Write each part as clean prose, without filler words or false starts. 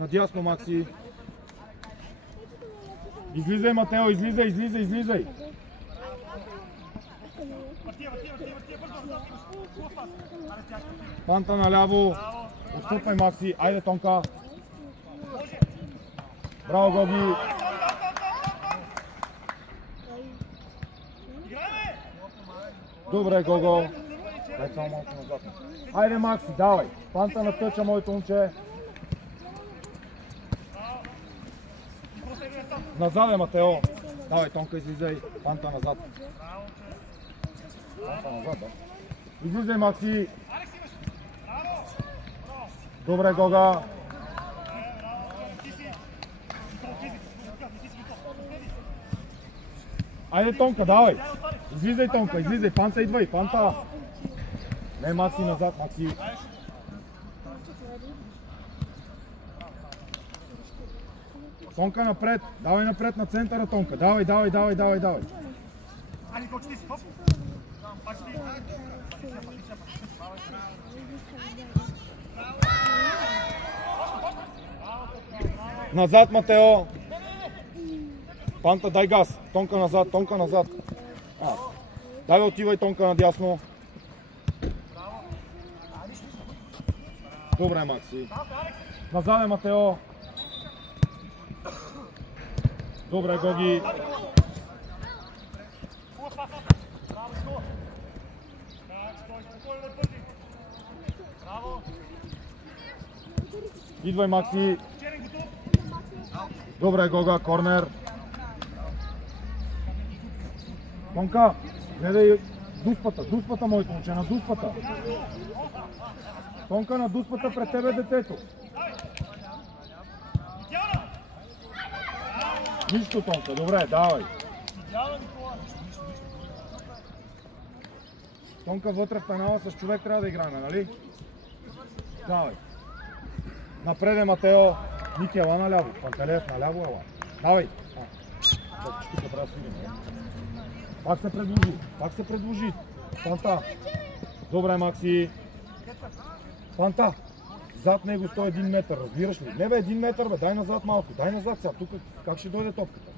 Надясно, Макси. Излизай, Матео, излизай. Панта наляво. Отстъпвай, Макси. Айде, Тонка. Браво, Гоги. Добре, Гого. Дай само малко назад. Айде, Макси, давай. Панта на тъча, моето момче. Назад е, Матео. Давай, Тонка, излизай. Панта назад. Панта назад, да. Излизай, Макси. Добре, Гога. Айде, Тонка, давай. Излизай, Тонка, излизай. Панта, идвай. Панта. Не, Макси, назад, Макси. Тонка напред. Давай напред на центъра, Тонка. Давай. Назад, Матео. Панта, дай газ. Тонка назад. Дай, отивай, Тонка, надясно. Добре, Макси. Назад е, Матео. Добре, Гоги. Идвай, Макси. Добре, Гога, корнер. Тонка, гледай дуспата, моето момче, на дуспата. Тонка, на дуспата пред тебе детето. Нищо, Тонка, добре, давай. Тонка вътре в пенала с човек трябва да играме, нали? Давай. Напред е, Матео. Ники, ела наляво. Пантелеев наляво, ела. Давай. Тук трябва да свидим. Пак се предложи. Панта. Добре, Макси. Панта. Зад него стои 1 метър, разбираш ли? Не бе, 1 метър, бе, дай назад малко. Дай назад сега. Тук как ще дойде топката?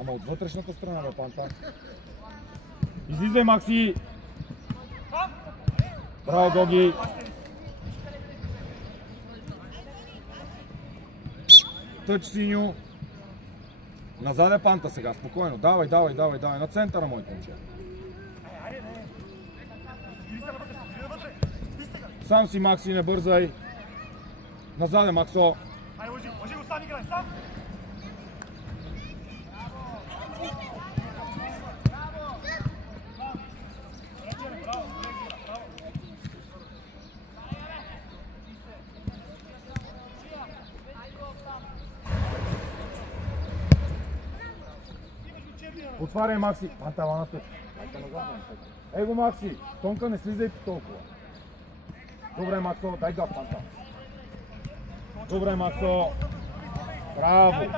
Ама от вътрешната страна, бе, Панта. Излизай, Макси. Браво, Гоги. Тъч, синьо. Назад е, Панта сега, спокойно. Давай. На центъра, моите момче. Сам си, Макси, не бързай. Назад е, Максо. Лъжи го, сам играй, сам! Отваряй, Макси. Панта, ела тук. Его, Макси. Тонка, не слизай толкова. Добре, Максо. Дай газ, Панта. Добре, Максо. Браво.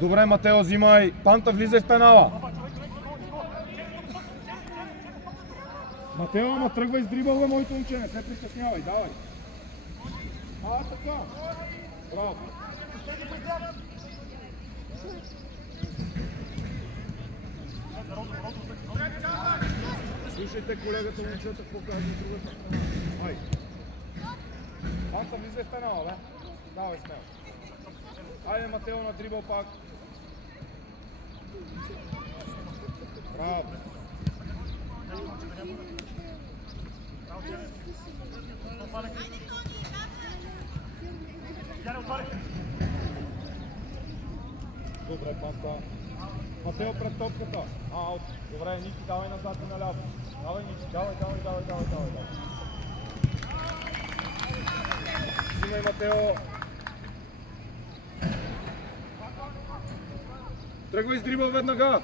Добре, Матео, взимай. Панта, влизай в пенала. Матео, ама тръгвай с дрибъл, моето момче. Не се притеснявай. Давай. Така. Браво. Слушайте колегата, момчета, какво казва другата страна. Ай. Панта, влизай в пенала, бе. Давай, смело. Айде, Матео, на дрибъл пак. Браво. Добре, Панта. Матео пред топката. Аут. Добре, Ники, давай назад и наляво. Давай, Ники, давай. Взимай, Матео. Тръгвай с дрибъл веднага.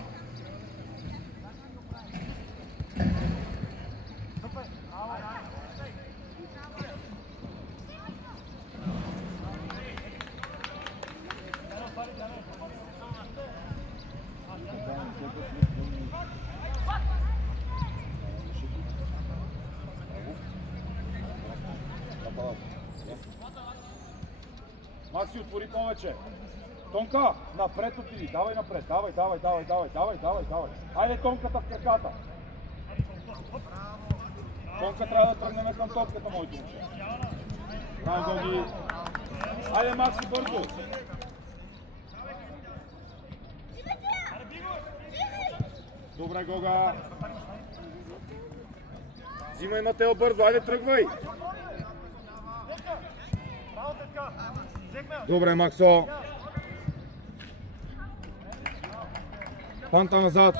Макси, отвори повече. Тонка, напред отиди, давай напред, давай. Айде тонката в краката. Тонка трябва да тръгнем към топката, моите момче. Браво, Гоги. Айде, Макси, бързо. Добре, Гога. Взимай, Матео, бързо, айде, тръгвай. Добре, Максо. Панта назад.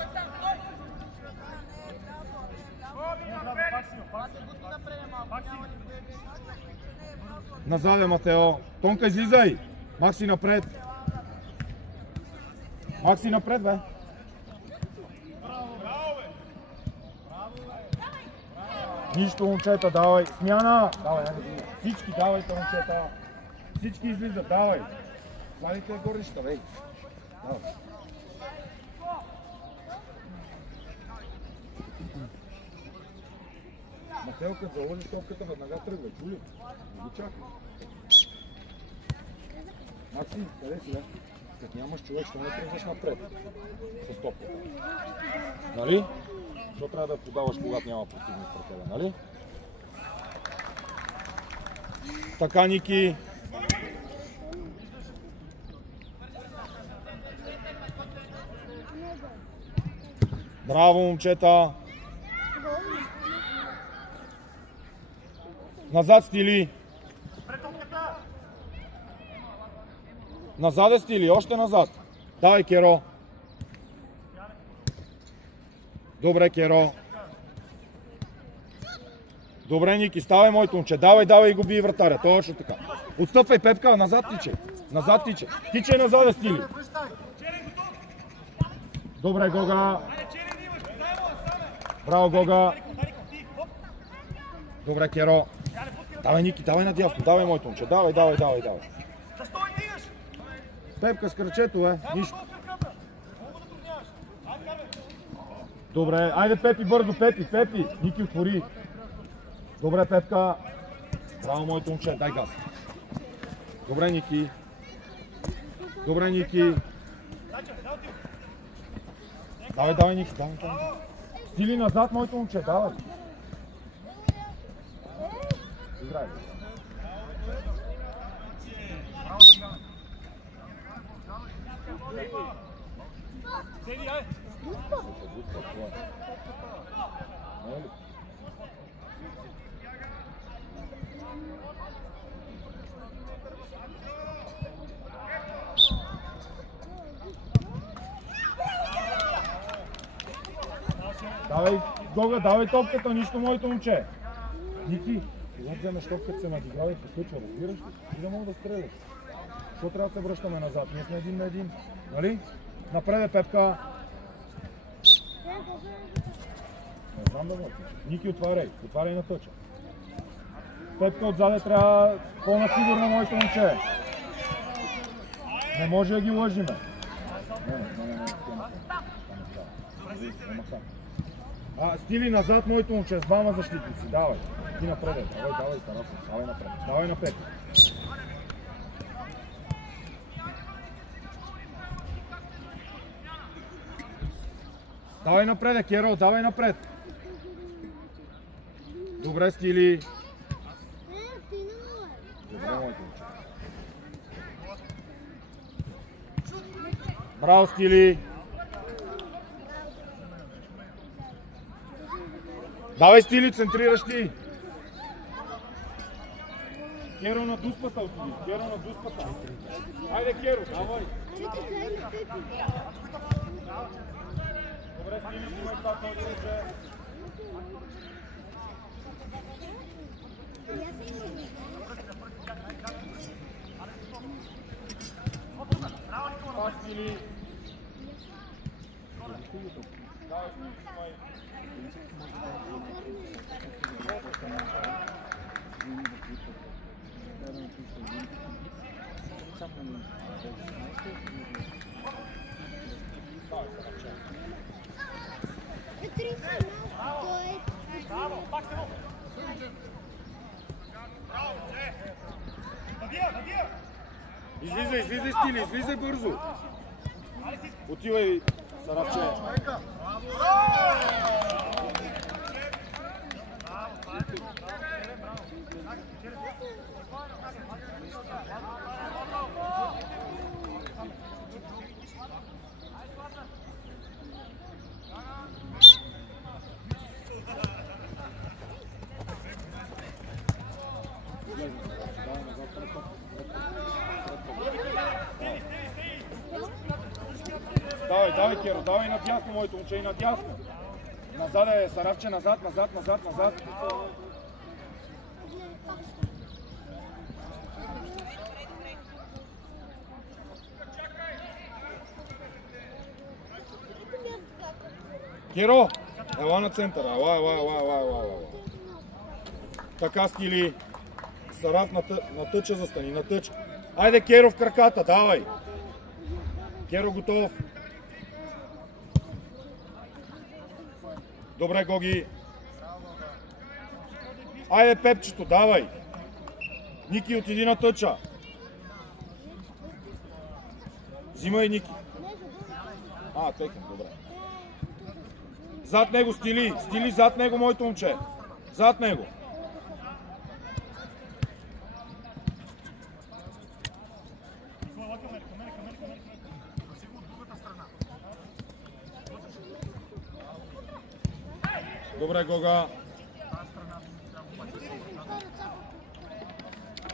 Назад е, Матео. Тонка, излизай. Макси напред. Макси напред, бе. Нищо, момчета, давай. Смяна. Давай, всички давайте, момчета. Всички излизат, давай. Слагайте горища, бей. Давай. Матео, като заложиш топката, веднага тръгвай. Чули? Не ги чакай. Макси, къде си, бе? Като нямаш човек, ще не тръгваш напред с топката. Нали? Защо трябва да я подаваш, когато няма противник пред тебе, нали? Така, Ники. Браво, момчета! Назад, Стили! Назад е, Стили, още назад! Давай, Керо! Добре, Керо! Добре, Ники, ставай, моето момче! Давай и го бий вратаря, точно така! Отстъпвай, Пепка, назад тичай! Назад тичай! Тичай назад, Стили! Добре, Гога! Браво, Гога! Добре, Керо! Давай, Ники, давай надясно, давай, моето момче, давай. Пепка с кръчето, бе, нищо. Добре, айде, Пепи, бързо, Пепи, Ники, отвори. Добре, Пепка. Браво, моето момче, дай газ. Добре, Ники. Давай, Ники, давай. Стили назад, моето момче, давай. Играй. Давай, Гога, давай топката, нищо, моето момче. Ники, когато вземеш топката, се надиграва и посъча, разбираш ли? Ти да мога да стреляш. Защо трябва да се връщаме назад? Ние сме 1-1. Нали? Напред е, Пепка. Не знам да мога. Ники, отваряй на тъча. Пепка отзаде трябва пълна сигурна, моето момче. Не може да ги лъжиме. Стили назад, моето момче, с двама защитници. Давай. Ти напред. Давай напред. Давай напред, Керо, давай напред. Добре, Стили. Добре, моето момче. Браво, Стили. Давай, Стили, центрираш ти. Керо на дуспата отиди. Айде, Керо, давай. Добре, Стили, имай пак на отиде. Пак, Стили. Давай, Стили, снимай. Bravo, pак se mu! Bravo, Nadija! излизай Стили, излизай бързо. Отивай, Саравче. Давай, Керо, давай надясно, моето момче, и надясно. Назад е, Саравче, назад. Керо, ела на центъра, ела. Така, Стили. Сарав на тъча застани, на тъч. Айде, Керо в краката, давай. Керо готов. Добре, Гоги. Айде, Пепчето, давай. Ники, отиди на тъча. Взимай, Ники. Текен, добре. Зад него, Стили. Стили, зад него, моето момче. Зад него. Добре, Гога.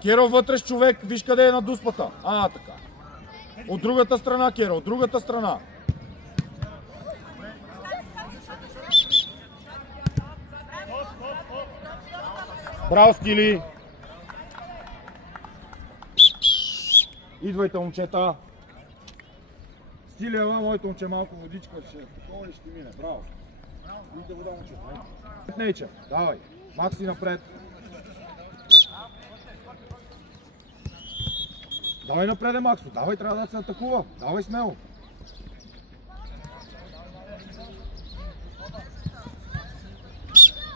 Керо, вътре с човек. Виж къде е на дуспата. Така. От другата страна, Керо. От другата страна. Браво, Стили. Идвайте, момчета. Стили, ела, моето момче, малко водичка. Такова ли ще мине? Браво. Идите вода, момчета. Нейчев, давай. Макси напред. Давай напред, Максо. Давай, трябва да се атакува. Давай смело.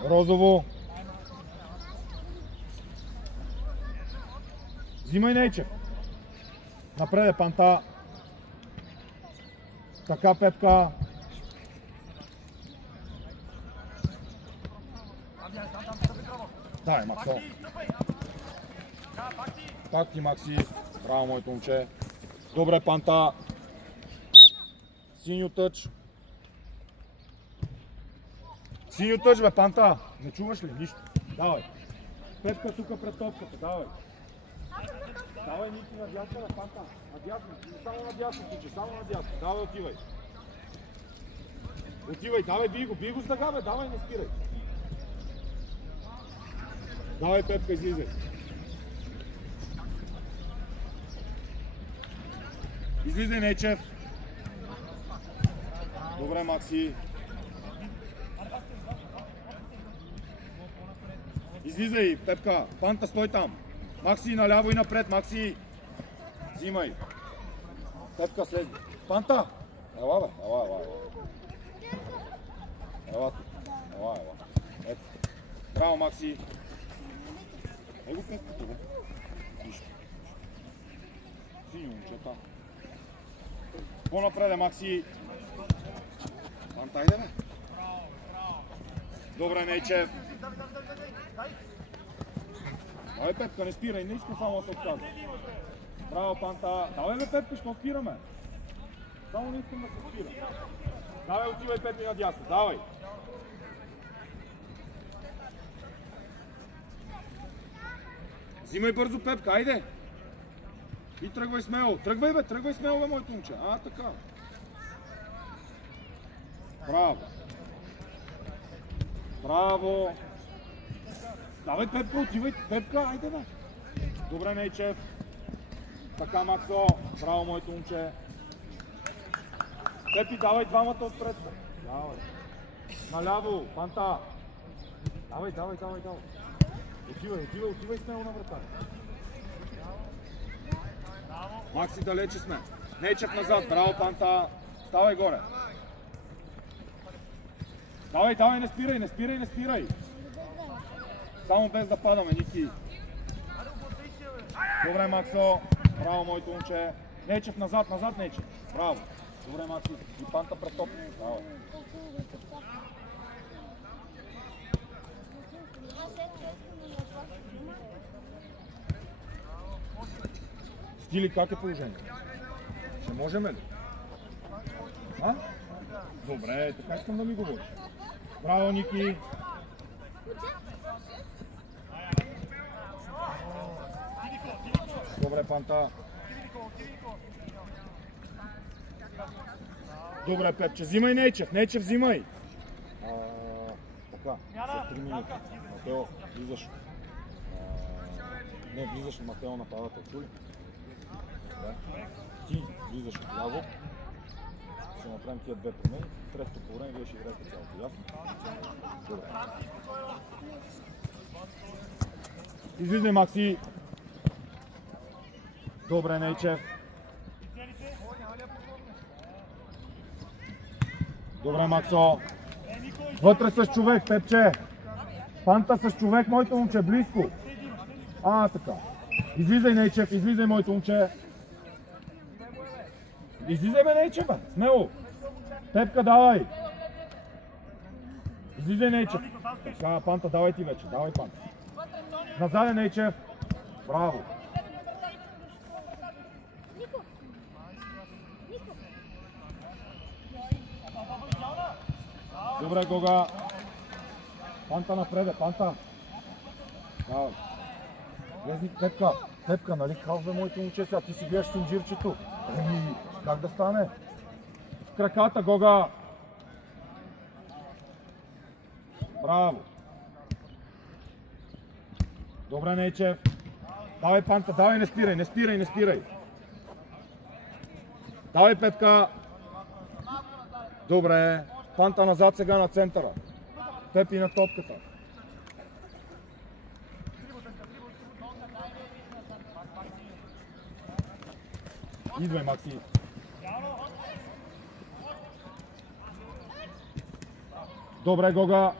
Розово. Взимай, Нейчев. Напред е Панта. Така, Пепка. Дай, Максо. Пак ти, Макси. Браво, моето момче. Добре, Панта. Синьо тъч. Синьо тъч, бе, Панта. Не чуваш ли? Нищо. Давай. Пепка тук пред топката. Давай. Давай, Ники, надясно на Панта. Надясно. Само надясно, тиче. Само надясно. Давай, отивай. Отивай. Давай, бий го с дъга, бе. Давай, не спирай. Давай, Пепка, излизай. Излизай, Нейчев. Добре, Макси. Излизай, Пепка. Панта, стой там. Макси, наляво и напред, Макси. Взимай. Пепка, слезни. Панта. Ела, бе. Ела. Ела. Ето. Браво, Макси. Его Пепка, това. Нищо. Синьо, момчета. По-напред е, Макси. Панта, айде, бе. Добре, Нейчев. Давай, Пепка, не спирай, не искам само да се отказва. Браво, Панта. Давай, бе, Пепка, ще спираме. Само не искам да се спира. Давай, отивай, Пепи, надясно. Давай. Взимай бързо, Пепка, айде. И тръгвай смело. Тръгвай смело, бе, моето момче. Така. Браво. Давай, Пепка, отивай. Пепка, айде, бе. Добре, Нейчев. Така, Максо. Браво, моето момче. Пепи, давай двамата отпред. Давай. Наляво, Панта. Давай. Отивай смело на врата. Макси, далече сме. Нейчев назад. Браво, Панта. Ставай горе. Давай, не спирай. Само без да падаме, Ники. Добре, Максо. Браво, моето момче. Нечев назад, назад Нечев. Браво. Добре, Макси. И Панта пред топ. Браво. Стили, как е положението? Ще можем ли? А? Добре, така искам да ми говориш. Браво, Ники! Добре, Панта. Добре, Пепче, взимай Нечев, Нечев взимай! Така, за 3 минути. Матео, влизаш. Не, влизаш Матео нападател, чули? Да. Ти влизаш отляво. Ще направим тия две промени. Третото по време вие ще играете цялото, ясно? Добре. Излизай, Макси! Добре, Нейчев. Добре, Максо. Вътре с човек, Пепче. Панта с човек, моето момче, близко. Така. Излизай, Нейчев, излизай, моето момче. Излизай, бе, Нейчев, бе. Смело. Пепка, давай. Излизай, Нейчев. Така, Панта, давай ти вече. Давай, Панта. Назад е Нейчев. Браво. Добре, Гога. Панта напреде, Панта. Давай. Влезни, Пепка. Пепка, нали казва моето момче сега? Ти си гледаш синджирчето. Как да стане? В краката, Гога. Браво. Добре, Нейчев. Давай, Панта, давай, не спирай, не спирай, не спирай. Давай, Пепка. Добре. Панта назад сега на центъра. Пепи на топката. Идвай, Макси. Добре, Гога.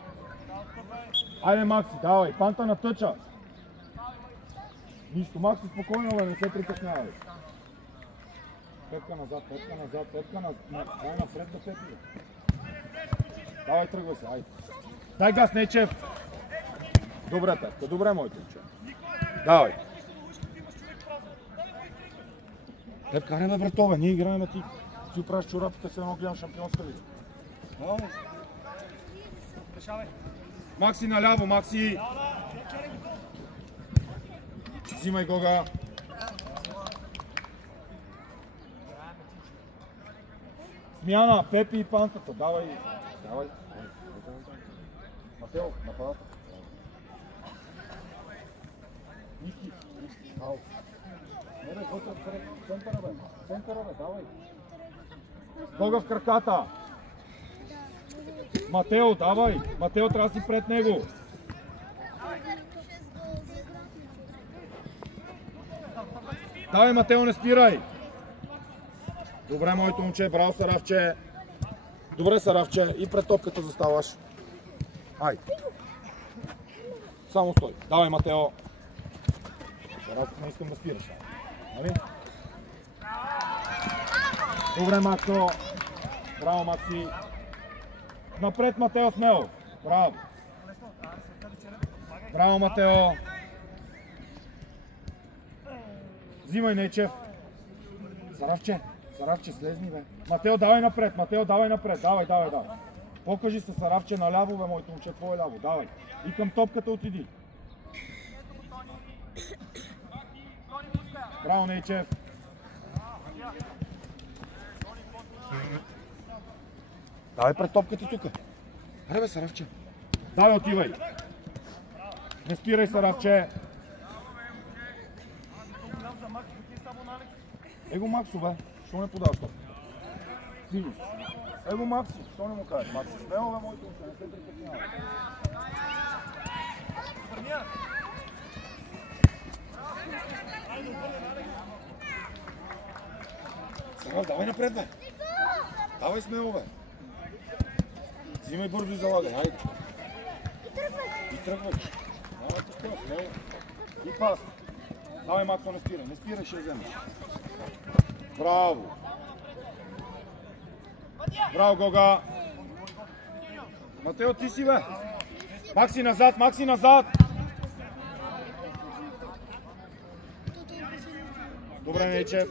Айде, Макси, давай. Панта на тъча. Нищо, Макси, спокойно, бе, не се притеснявай. Пепка назад, Пепка назад, Пепка назад. Дай напред да Пепи. Давай, тръгвай се, айде. Дай газ, Нечев. Добре, Пепка, добре, моите момче. Давай. Пепка, аре бе, братове, ние играем, ти си оправиш чорапите, се едно гледам шампионска лига. Макси наляво, Макси. Взимай, Гога. Смяна, Пепи и Пантата, давай. Давай. Матео, нападател. Ники, ау. Не бе, вътре в центъра, бе. Центъра, бе, давай. Гога в краката. Матео, давай. Матео, трябва да си пред него. Давай, Матео, не спирай. Добре, моето момче, браво, Саравче. Добре, Саравче, и пред топката заставаш. Айде. Само стой. Давай, Матео. Саравче, не искам да спираш. Нали? Добре, Максо. Браво, Макси. Напред, Матео, смело. Браво. Браво, Матео. Взимай, Нечев. Саравче. Саравче, слезни, бе. Матео, давай напред, Матео, давай напред. Давай, давай, давай. Покажи се, Саравче, наляво, бе, моето момче, твое ляво. Давай. И към топката отиди. Браво, Нейчев. Давай пред топката тук. Аре, бе, Саравче. Давай, отивай. Не спирай, Саравче. Его Максо, бе. Що не подаваш топ? Сигурно. Его Макси, що не му кажеш? Макси, смело, бе, моите момче, не се притеснява. Сарав, давай напред, бе. Давай смело, бе. Взимай бързо и залагай, хайде. И тръгвай. Давай пускай, смело. И пас. Давай, Максо, не спирай. Не спирай, ще вземеш. Браво! Браво, Гога! Матео, ти си, бе! Макси назад, Макси назад! Добре, Нейчев.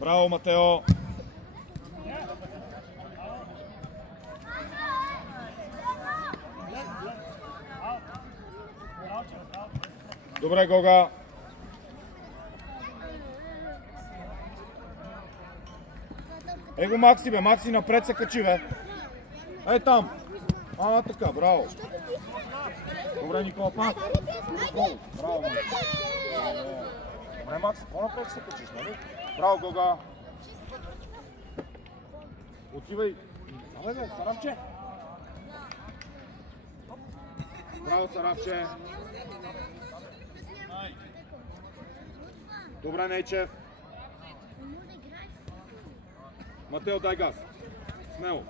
Браво, Матео! Добре, Гога! Его Макси, бе! Макси напред се качи, бе! Ей там! Така, браво! Добре, Никола, пак! Браво, Макси! Добре, Макси, по-напред се качиш, нали? Браво, Гога! Отивай! Давай, бе, Саравче! Браво, Саравче! Добре, Нейчев! Матео, дай газ! Смело!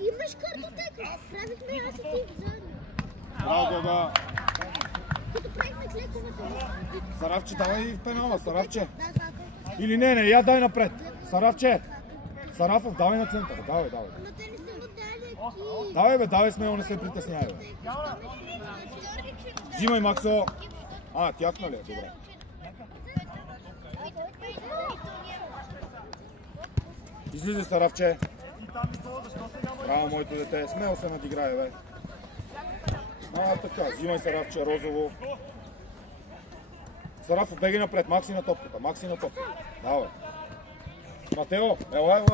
Имаш картотека! Правихме аз и ти заедно. Браво, Гога! Като правихме клековете. Саравче, давай пенала, Саравче! Или не, я дай напред! Саравче! Сарафов, давай на центъра, давай. Но те не са му дали. Давай, бе, давай, смело, не се притеснявай, бе. Взимай, Максо! Тяхна ли е? Добре. Излизай, Саравче! Браво, моето дете, смело се надиграе, бе. Така, взимай, Саравче, розово. Сарафов, бегай напред, Макси на топката, Макси на топката. Давай. Матео, ела.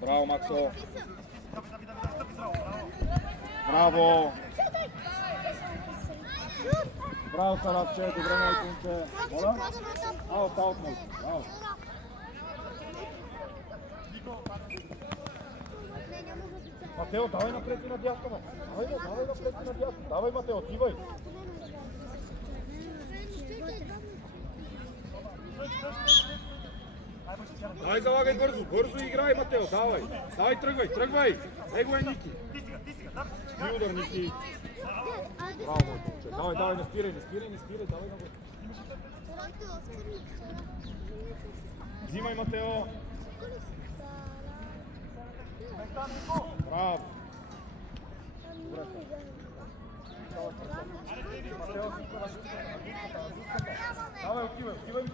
Браво, Максо. Браво. Браво, Саравче, добре, моето момче. Моля? Аут, моето. Браво. Матео, давай напред и надясно, бе. Давай напред и надясно. Давай, Матео, отивай. Дай, залагай бързо играй, Матео, давай. Давай, тръгвай. Его е Ники. И удар, Ники. Браво, моето момче. Давай, не спирай, давай на го. Взимай, Матео. Браво. Давай, отивай.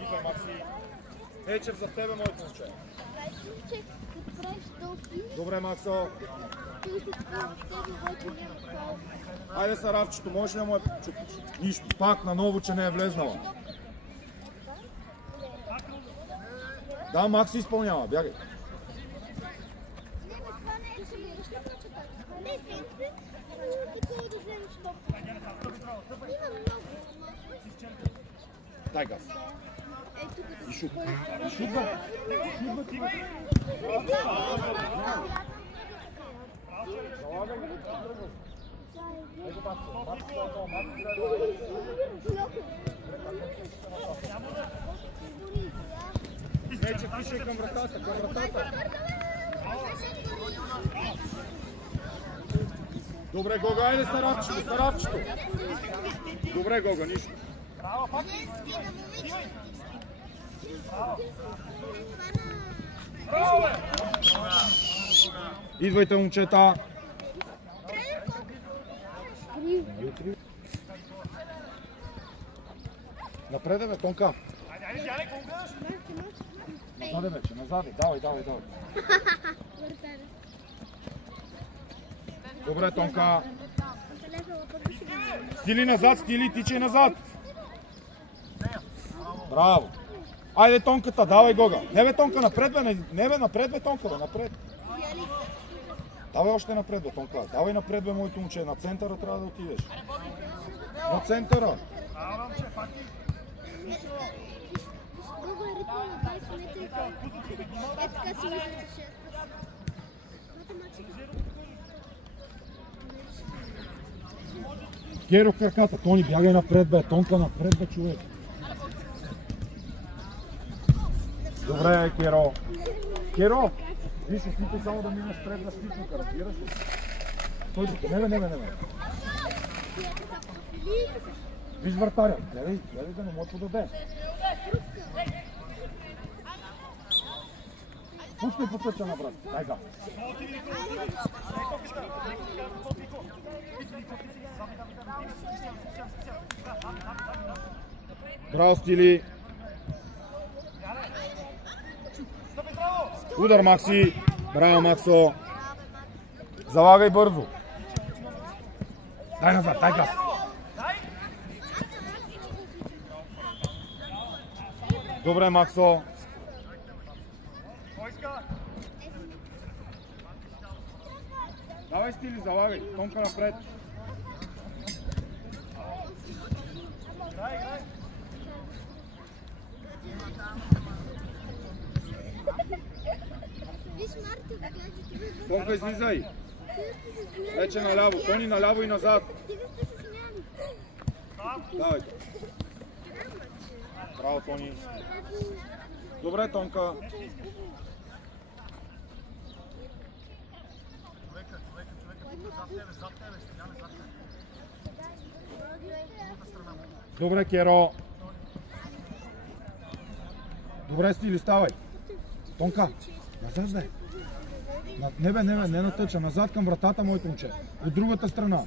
Идвай, Макси. Нейчев за тебе, моето момче. Добре, Максо. Айде, Саравчето, можеш ли да му е чупиш? Нищо, пак наново, че не е влезнала. Да, Макси изпълнява, бягай. Дай газ. И шут. Нейчев, пише към вратата. Добре, Гога, айде Саравчето. Добре, Гога, нищо. Идвайте, момчета. Напреде, бе, Тонка. Назаде вече, давай. Добре, Тонка. Стили назад, тичай назад. Браво. Айде, Тонката, давай, Гога. Не бе, Тонка, напред, бе. Не бе, напред, бе, Тонка, бе, напред. Давай още напред, бе, Тонка. Давай напред, бе, моето момче. На центъра трябва да отидеш. На центъра. Геро в краката. Тони, бягай напред, бе. Тонка, напред, бе, човек. Добре, Керо. Керо! Виж, опитай само да минеш пред защитника, разбираш ли? Не. Виж вратаря. Гледай да не може подаде. Пускай потъча на брат. Дай газ. Браво, Стили. Удар, Макси. Браво, Максо. Залагай бързо. Дай назад, дай газ. Добре, Максо. Давай, Стили, залагай. Тонка напред. Тонка, излизай. Вече наляво. Тони наляво и назад. Давай. Браво, Тони. Добре, Тонка. Добре, Керо. Добре, Стили, ставай. Тонка, назад бе. Не натъча, назад към вратата, моето момче. От другата страна.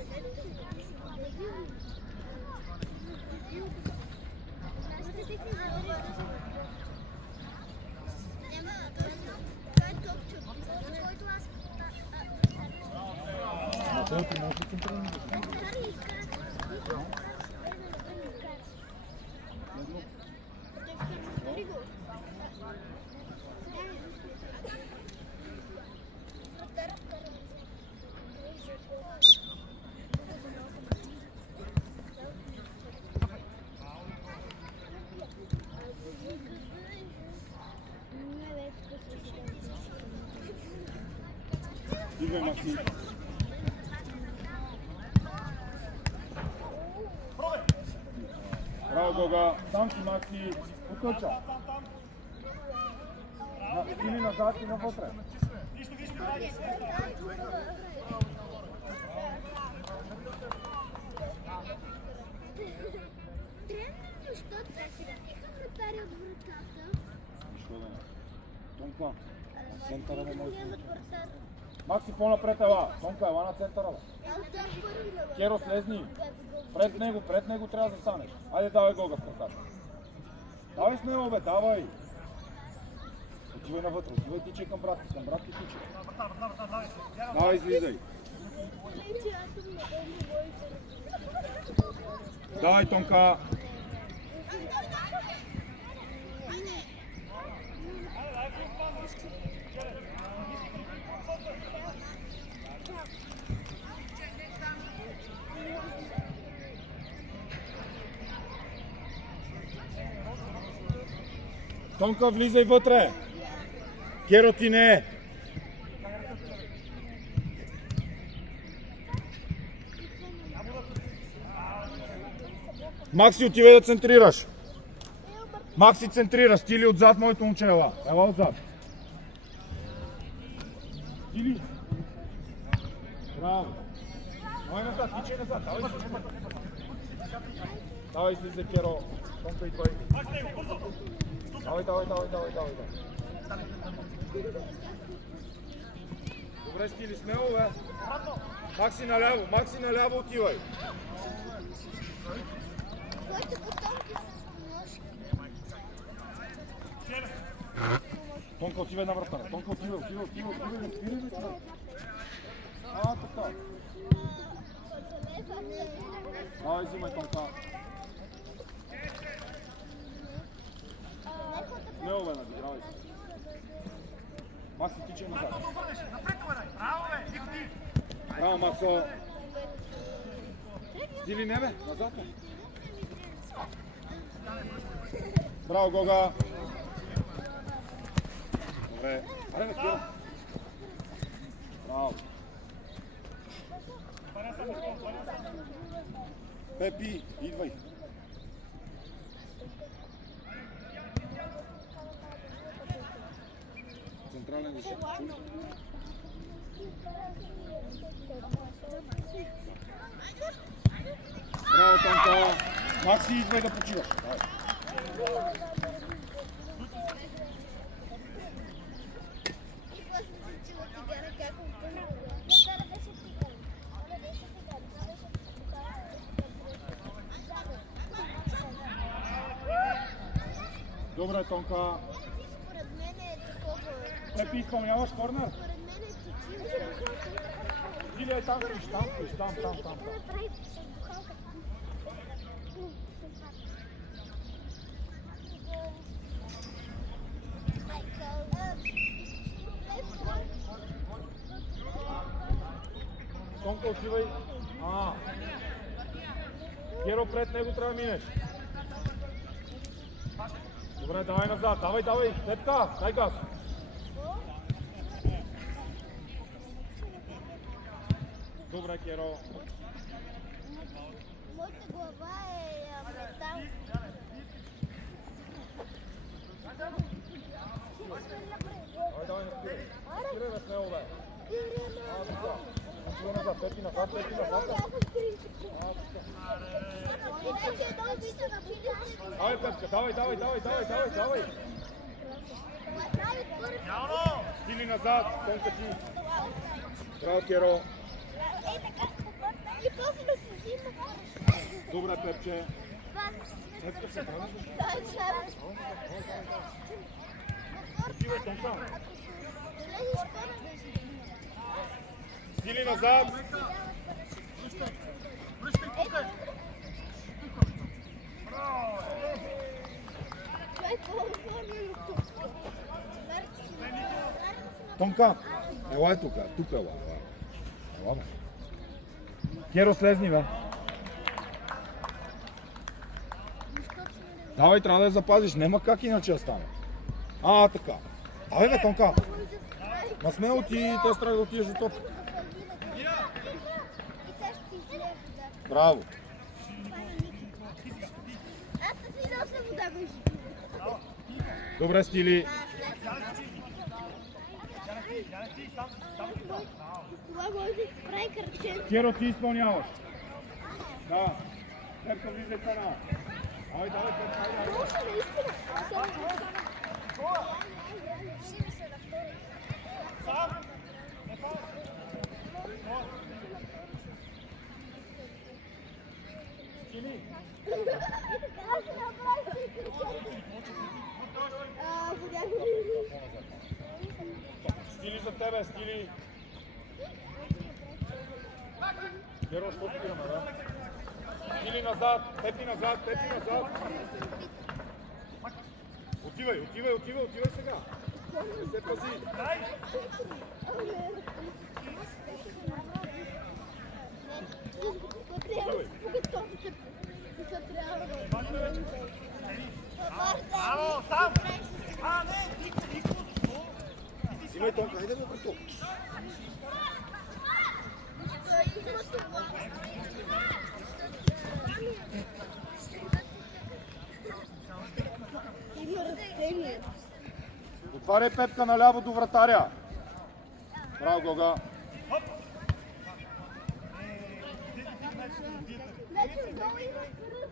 Стигай, Макси. Браво, Гога. Сам си, Макси. Потъча. Стили назад и навътре. Тонка, на центъра на моето момче. Макси, по-напред ела. Тонка, ела на центъра. Керо, слезни. Пред него трябва да застанеш. Айде, давай Гога в краката. Давай с него, бе, давай. Отивай навътре, отивай тичай към брат ти тичай. Давай, излизай. Давай, Тонка. Тонка, влизай вътре! Керо, ти не е! Макси, отивай да центрираш! Макси, центрира! Стили отзад, моето момче, ела! Ела отзад! Стили! Браво! Давай назад, тичай назад! Давай, излизай, Керо! Тонка, идвай! Давай. Добре, Стили, смело, бе. Макси наляво отивай. Тонка, отивай на вратара. Тонка, отивай. Така. Давай, взимай, Тонка. Смело, бе, надигравай се. Макси, тичай назад. Браво, Максо. Стили, не, бе, назад. Браво, Гога. Добре. Аре, бе, Киро. Браво. Пепи, идвай. централен защитник. Браво, Танка! Макси, идвай да почиваш. Давай. Добре, Тонка. Според мен е такова. Пепи, изпълняваш корнер? Според мен е точил. Или е там, стоиш, там, стоиш, там. Направи с бухалка. Тонка, отивай. Геро, пред него трябва да минеш. Добре, давай назад, давай, Петка, дай газ. Добре, Геро. Моята глава е метал. Давай, не спирай. Спирай, бе, смело, бе. Така. Отивай назад, Пети назад. Давай, Петка, давай. Стили назад, Тонка ти. Браво, Керо. И после да се взима. Добре, Пепче. Петка се прави. Отивай, Тонка. Стили назад. Тонка, ела е тук ела. Ела, бе. Керо, слезни, бе. Давай, трябва да я запазиш, нема как иначе да стане. Така. Абе, бе, Тонка. Насмело ти, те страх да отидеш до топ. Браво. Добре, Стили. Това може да се прави картин. Керо, ти изпълняваш. Да. Пепка, влизай канал. Давай, Пепка. Може наистина. Стили. Стили за тебе, Стили. Геро, що спираме, бе? Стили назад, Пепи назад. Отивай сега. Не се пази. Браво, сам! Не! Имай, Тонка, хайде бе, тук. Отваряй, Пепка, наляво до вратаря. Браво, Гога.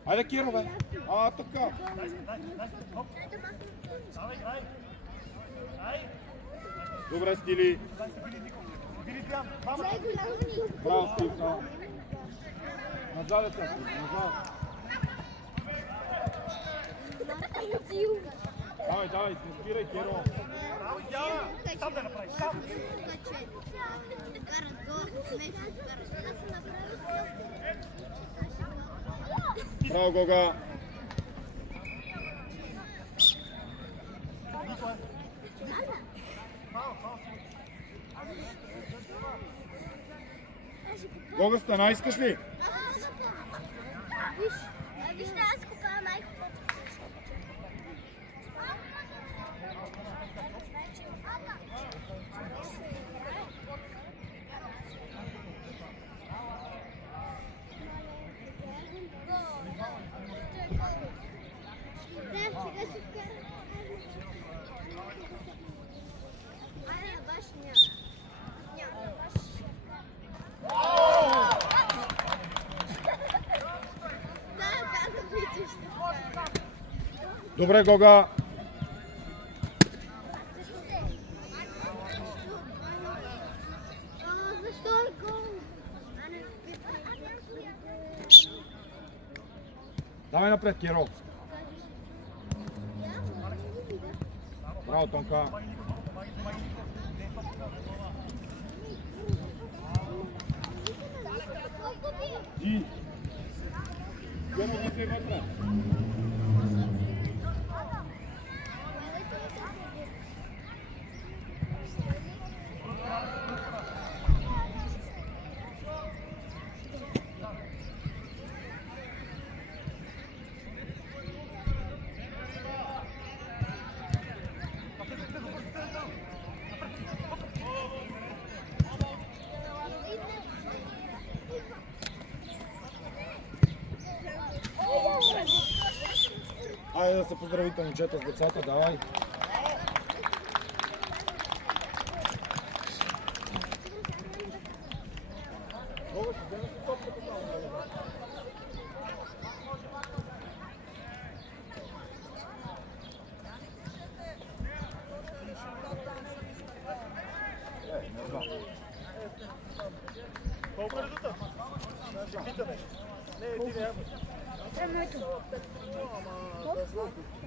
Айде, Киро, бе. Така. Добре, Стили. Браво, Стивка. Назад е сега, назад. Давай, не спирай, Киро. Сам да направиш, сам! Браво, Гога. Гога, стана, искаш ли? Вижте, аз купавам майката. Да, сега ще вкарам. Добре, Гога. Защо е гол? Давай напред, Киро. Браво, Тонка. И... Айде да се поздравите, момчета, с децата, давай. Колко е резултат? Питаме. Не, ти не. Колко?